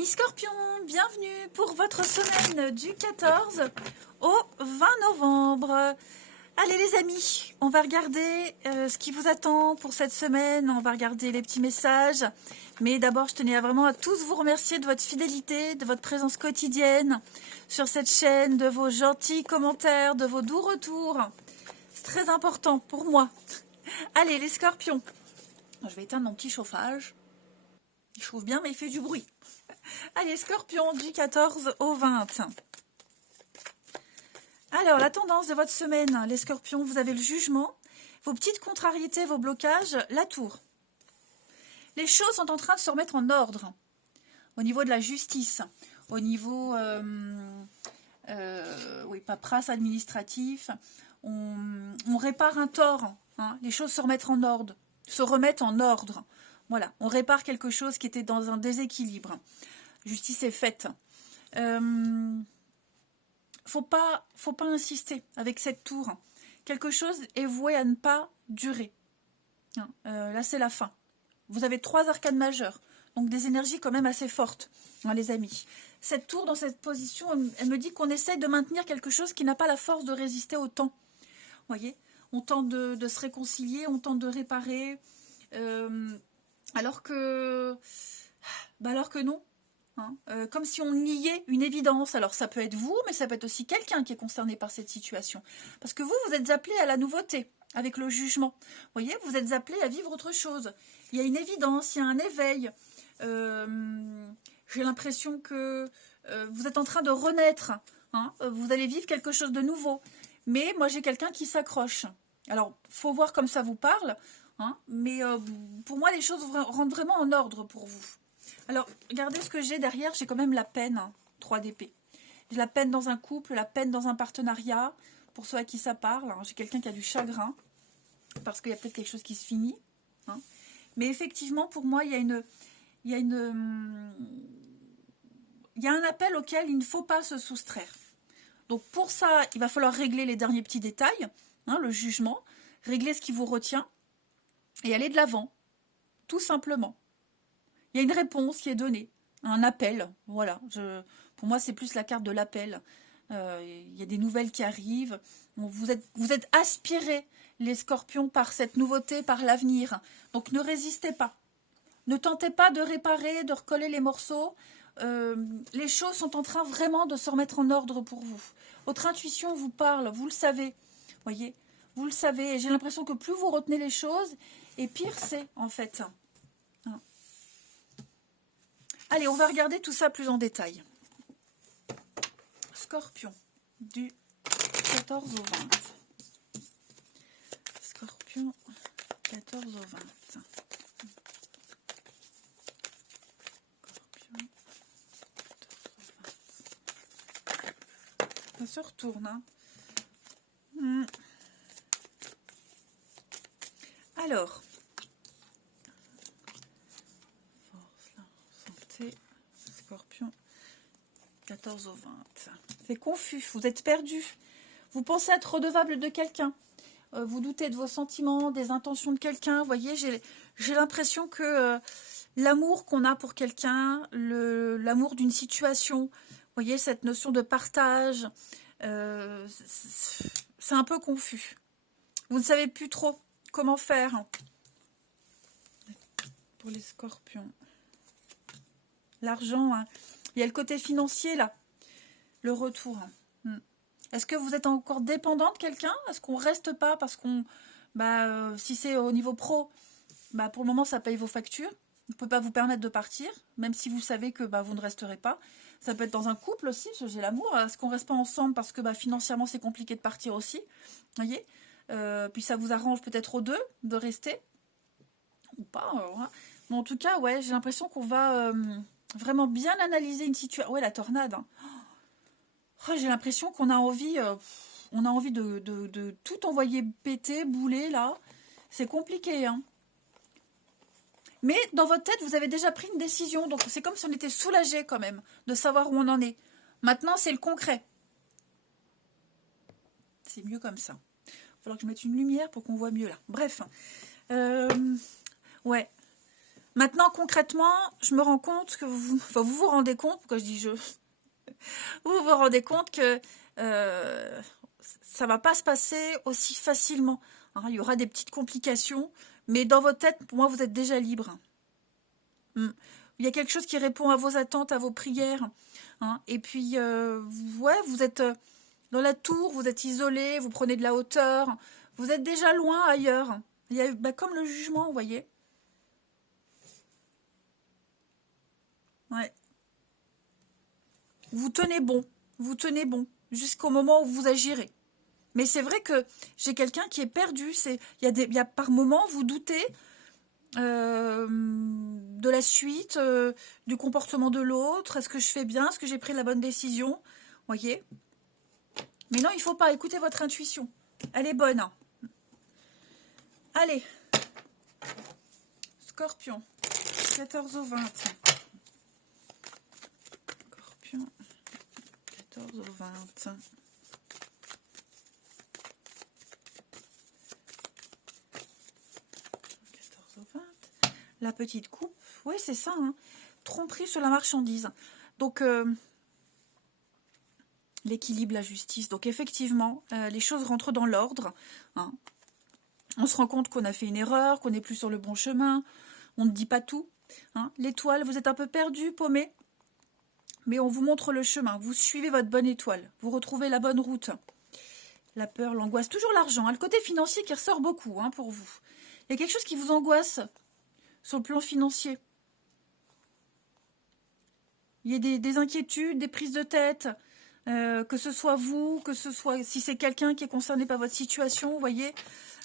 Amis Scorpions, bienvenue pour votre semaine du 14 au 20 novembre. Allez les amis, on va regarder ce qui vous attend pour cette semaine, on va regarder les petits messages. Mais d'abord, je tenais vraiment à tous vous remercier de votre fidélité, de votre présence quotidienne sur cette chaîne, de vos gentils commentaires, de vos doux retours. C'est très important pour moi. Allez les Scorpions, je vais éteindre mon petit chauffage. Il chauffe bien mais il fait du bruit. Allez, Scorpion, du 14 au 20. Alors, la tendance de votre semaine, les Scorpions, vous avez le jugement, vos petites contrariétés, vos blocages, la tour. Les choses sont en train de se remettre en ordre au niveau de la justice, au niveau, paperasse administratif. On répare un tort, hein, les choses se remettent en ordre, Voilà, on répare quelque chose qui était dans un déséquilibre. Justice est faite. Faut pas insister avec cette tour. Quelque chose est voué à ne pas durer. Là, c'est la fin. Vous avez 3 arcanes majeures, donc des énergies quand même assez fortes, hein, les amis. Cette tour, dans cette position, elle me dit qu'on essaye de maintenir quelque chose qui n'a pas la force de résister au temps. Vous voyez, on tente de se réconcilier, on tente de réparer, alors que non. Comme si on niait une évidence. Alors ça peut être vous, mais ça peut être aussi quelqu'un qui est concerné par cette situation. Parce que vous êtes appelé à la nouveauté, avec le jugement. Vous voyez, vous êtes appelé à vivre autre chose. Il y a une évidence, il y a un éveil. J'ai l'impression que vous êtes en train de renaître. Vous allez vivre quelque chose de nouveau. Mais moi, j'ai quelqu'un qui s'accroche. Alors, faut voir comme ça vous parle. Mais pour moi, les choses rentrent vraiment en ordre pour vous. Alors, regardez ce que j'ai derrière, j'ai quand même la peine, 3 d'épée. J'ai la peine dans un couple, la peine dans un partenariat, pour ceux à qui ça parle. J'ai quelqu'un qui a du chagrin, parce qu'il y a peut-être quelque chose qui se finit. Mais effectivement, pour moi, il y a un appel auquel il ne faut pas se soustraire. Donc pour ça, il va falloir régler les derniers petits détails, le jugement, régler ce qui vous retient, et aller de l'avant, tout simplement. Il y a une réponse qui est donnée, un appel, voilà. Pour moi, c'est plus la carte de l'appel. Il y a des nouvelles qui arrivent. Vous êtes aspirés, les Scorpions, par cette nouveauté, par l'avenir. Donc ne résistez pas. Ne tentez pas de réparer, de recoller les morceaux. Les choses sont en train vraiment de se remettre en ordre pour vous. Votre intuition vous parle, vous le savez. Voyez, vous le savez. Et j'ai l'impression que plus vous retenez les choses, et pire c'est, en fait. Allez, on va regarder tout ça plus en détail. Scorpion, du 14 au 20. Scorpion, 14 au 20. Scorpion, 14 au 20. Ça se retourne. Alors, Scorpion, 14 au 20. C'est confus, vous êtes perdu. Vous pensez être redevable de quelqu'un. Vous doutez de vos sentiments, des intentions de quelqu'un. Vous voyez, j'ai l'impression que l'amour qu'on a pour quelqu'un, l'amour d'une situation, vous voyez, cette notion de partage, c'est un peu confus. Vous ne savez plus trop comment faire pour les Scorpions. L'argent, il y a le côté financier là, le retour. Est-ce que vous êtes encore dépendant de quelqu'un? Est-ce qu'on reste pas parce qu'on, si c'est au niveau pro, pour le moment ça paye vos factures. On ne peut pas vous permettre de partir, même si vous savez que vous ne resterez pas. Ça peut être dans un couple aussi, parce que j'ai l'amour. Est-ce qu'on reste pas ensemble parce que financièrement c'est compliqué de partir aussi, voyez. Puis ça vous arrange peut-être aux deux de rester ou pas. Mais en tout cas, ouais, j'ai l'impression qu'on va vraiment bien analyser une situation. Ouais, la tornade. J'ai l'impression qu'on a envie, de tout envoyer péter, bouler là. C'est compliqué, Mais dans votre tête, vous avez déjà pris une décision, donc c'est comme si on était soulagé quand même de savoir où on en est. Maintenant, c'est le concret. C'est mieux comme ça. Il va falloir que je mette une lumière pour qu'on voit mieux là. Bref, ouais. Maintenant, concrètement, je me rends compte que enfin, vous vous rendez compte, pourquoi je dis je, vous vous rendez compte que ça va pas se passer aussi facilement. Hein. Il y aura des petites complications, mais dans votre tête, pour moi, vous êtes déjà libre. Il y a quelque chose qui répond à vos attentes, à vos prières. Hein. Et puis, ouais, vous êtes dans la tour, vous êtes isolé, vous prenez de la hauteur, vous êtes déjà loin ailleurs. Il y a, comme le jugement, vous voyez. Ouais. Vous tenez bon, jusqu'au moment où vous agirez. Mais c'est vrai que j'ai quelqu'un qui est perdu. Il y a par moments, vous doutez de la suite, du comportement de l'autre. Est-ce que je fais bien? Est-ce que j'ai pris la bonne décision? Voyez? Mais non, il faut pas. Écoutez votre intuition. Elle est bonne. Allez. Scorpion. 14 au 20. Scorpion. 14 au 20. 14 au 20. La petite coupe. Oui, c'est ça. Hein. Tromperie sur la marchandise. Donc, l'équilibre, la justice. Donc, effectivement, les choses rentrent dans l'ordre. Hein. On se rend compte qu'on a fait une erreur, qu'on n'est plus sur le bon chemin. On ne dit pas tout. Hein. L'étoile, vous êtes un peu perdu, paumé. Mais on vous montre le chemin. Vous suivez votre bonne étoile. Vous retrouvez la bonne route. La peur, l'angoisse, toujours l'argent. Hein. Le côté financier qui ressort beaucoup hein, pour vous. Il y a quelque chose qui vous angoisse sur le plan financier. Il y a des inquiétudes, des prises de tête. Que ce soit vous, que ce soit si c'est quelqu'un qui est concerné par votre situation, vous voyez,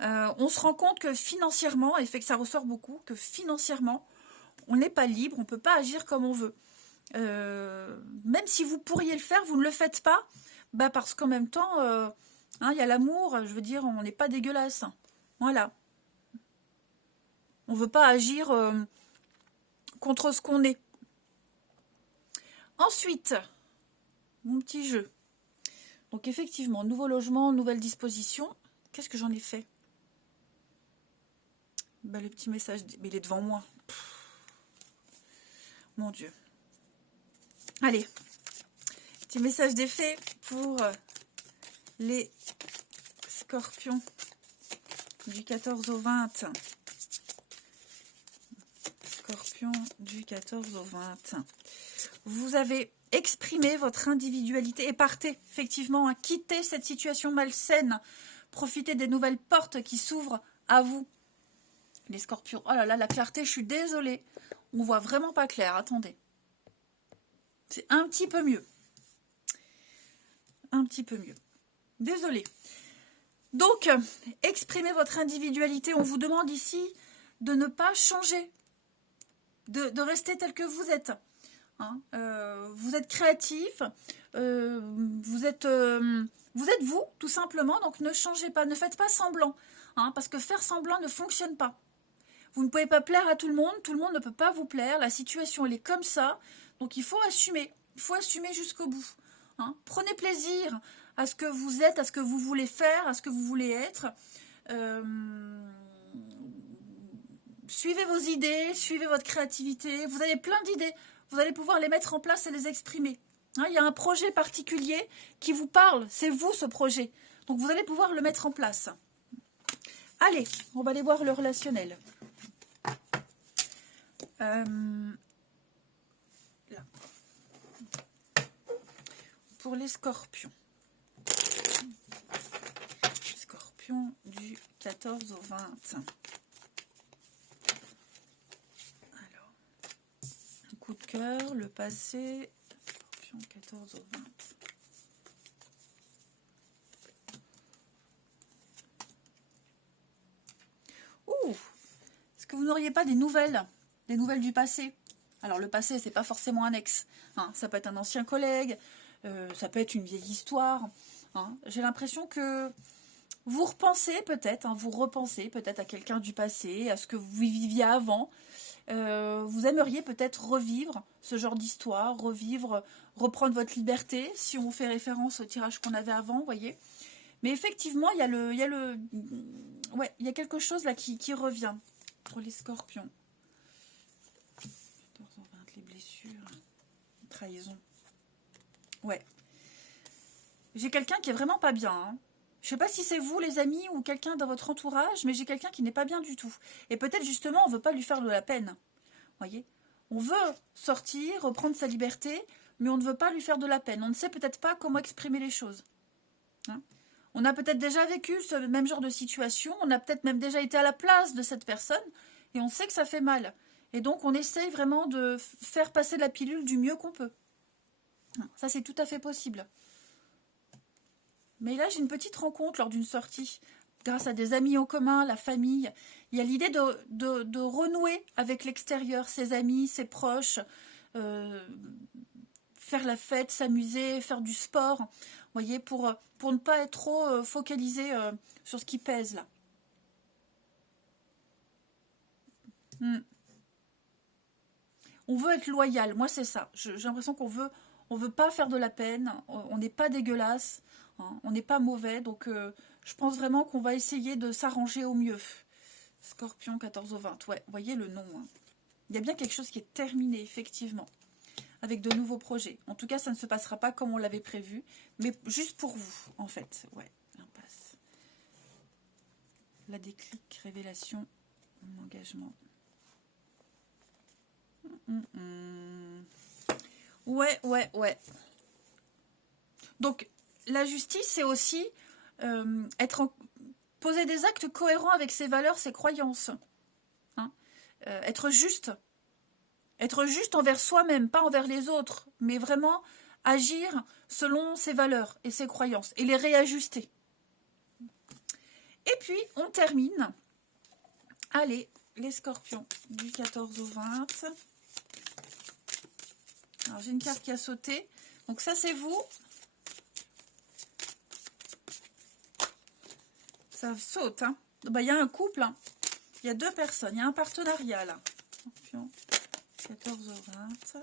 on se rend compte que financièrement, et fait que ça ressort beaucoup, que financièrement, on n'est pas libre, on ne peut pas agir comme on veut. Même si vous pourriez le faire, vous ne le faites pas, bah parce qu'en même temps, il y a l'amour, je veux dire, on n'est pas dégueulasse. Voilà. On ne veut pas agir contre ce qu'on est. Ensuite, mon petit jeu. Donc effectivement, nouveau logement, nouvelle disposition. Qu'est-ce que j'en ai fait? Bah, le petit message, mais il est devant moi. Pff. Mon Dieu. Allez, petit message d'effet pour les scorpions du 14 au 20. Scorpion du 14 au 20. Vous avez exprimé votre individualité et partez, effectivement, à quitter cette situation malsaine. Profitez des nouvelles portes qui s'ouvrent à vous. Les scorpions. Oh là là, la clarté, je suis désolée. On voit vraiment pas clair. Attendez. C'est un petit peu mieux. Un petit peu mieux. Désolée. Donc, exprimez votre individualité. On vous demande ici de ne pas changer. De rester tel que vous êtes. Hein, vous êtes créatif. Vous êtes vous, tout simplement. Donc, ne changez pas. Ne faites pas semblant. Hein, parce que faire semblant ne fonctionne pas. Vous ne pouvez pas plaire à tout le monde ne peut pas vous plaire, la situation elle est comme ça, donc il faut assumer jusqu'au bout. Hein. Prenez plaisir à ce que vous êtes, à ce que vous voulez faire, à ce que vous voulez être. Suivez vos idées, suivez votre créativité, vous avez plein d'idées, vous allez pouvoir les mettre en place et les exprimer. Hein, il y a un projet particulier qui vous parle, c'est vous ce projet, donc vous allez pouvoir le mettre en place. Allez, on va aller voir le relationnel. Là. Pour les scorpions. Scorpion du 14 au 20. Alors, un coup de cœur, le passé. Scorpion 14 au 20. Ouh! Est-ce que vous n'auriez pas des nouvelles du passé? Alors le passé, c'est pas forcément un ex. Hein, ça peut être un ancien collègue, ça peut être une vieille histoire. Hein. J'ai l'impression que vous repensez peut-être, hein, vous repensez peut-être à quelqu'un du passé, à ce que vous viviez avant. Vous aimeriez peut-être revivre ce genre d'histoire, reprendre votre liberté, si on fait référence au tirage qu'on avait avant, vous voyez. Mais effectivement, il y a quelque chose là qui revient pour les scorpions. Trahison. Ouais. J'ai quelqu'un qui est vraiment pas bien. Hein. Je sais pas si c'est vous, les amis, ou quelqu'un dans votre entourage, mais j'ai quelqu'un qui n'est pas bien du tout. Et peut-être justement, on veut pas lui faire de la peine. Voyez, on veut sortir, reprendre sa liberté, mais on ne veut pas lui faire de la peine. On ne sait peut-être pas comment exprimer les choses. Hein. On a peut-être déjà vécu ce même genre de situation, on a peut-être même déjà été à la place de cette personne, et on sait que ça fait mal. Et donc, on essaye vraiment de faire passer la pilule du mieux qu'on peut. Ça, c'est tout à fait possible. Mais là, j'ai une petite rencontre lors d'une sortie. Grâce à des amis en commun, la famille. Il y a l'idée de renouer avec l'extérieur, ses amis, ses proches, faire la fête, s'amuser, faire du sport. Vous voyez, pour ne pas être trop focalisé sur ce qui pèse là. On veut être loyal, moi c'est ça. J'ai l'impression on veut pas faire de la peine, on n'est pas dégueulasse, hein, on n'est pas mauvais, donc je pense vraiment qu'on va essayer de s'arranger au mieux. Scorpion 14 au 20, ouais, vous voyez le nom. Hein. Il y a bien quelque chose qui est terminé, effectivement, avec de nouveaux projets. En tout cas, ça ne se passera pas comme on l'avait prévu, mais juste pour vous, en fait. Ouais, l'impasse. La déclic, révélation, engagement. Ouais. Donc, la justice, c'est aussi poser des actes cohérents avec ses valeurs, ses croyances. Hein, être juste. Être juste envers soi-même, pas envers les autres, mais vraiment agir selon ses valeurs et ses croyances et les réajuster. Et puis, on termine. Allez, les scorpions, du 14 au 20. Alors, j'ai une carte qui a sauté. Donc, ça, c'est vous. Ça saute. Hein. Bah, y a un couple. Hein. Il y a deux personnes. Il y a un partenariat, là. Scorpion, 14 au 20.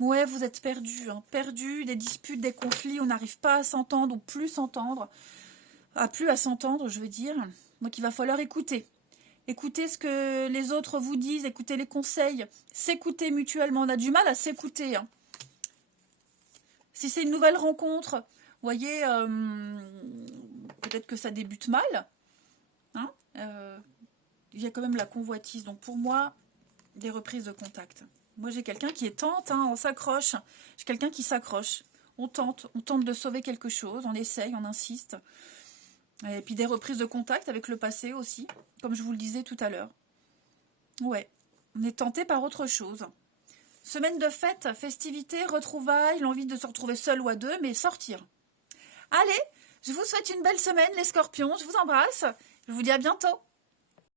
Ouais, vous êtes perdus. Hein. Perdus, des disputes, des conflits. On n'arrive pas à s'entendre ou plus s'entendre. Plus à s'entendre, je veux dire. Donc, il va falloir écouter. Écoutez ce que les autres vous disent, écoutez les conseils, s'écouter mutuellement. On a du mal à s'écouter. Hein. Si c'est une nouvelle rencontre, vous voyez, peut-être que ça débute mal. Hein, il y a quand même la convoitise. Donc pour moi, des reprises de contact. Moi, j'ai quelqu'un qui est tente, hein, on s'accroche. J'ai quelqu'un qui s'accroche. On tente de sauver quelque chose, on essaye, on insiste. Et puis des reprises de contact avec le passé aussi, comme je vous le disais tout à l'heure. Ouais, on est tenté par autre chose. Semaine de fête, festivités, retrouvailles, l'envie de se retrouver seul ou à deux, mais sortir. Allez, je vous souhaite une belle semaine les scorpions, je vous embrasse, je vous dis à bientôt.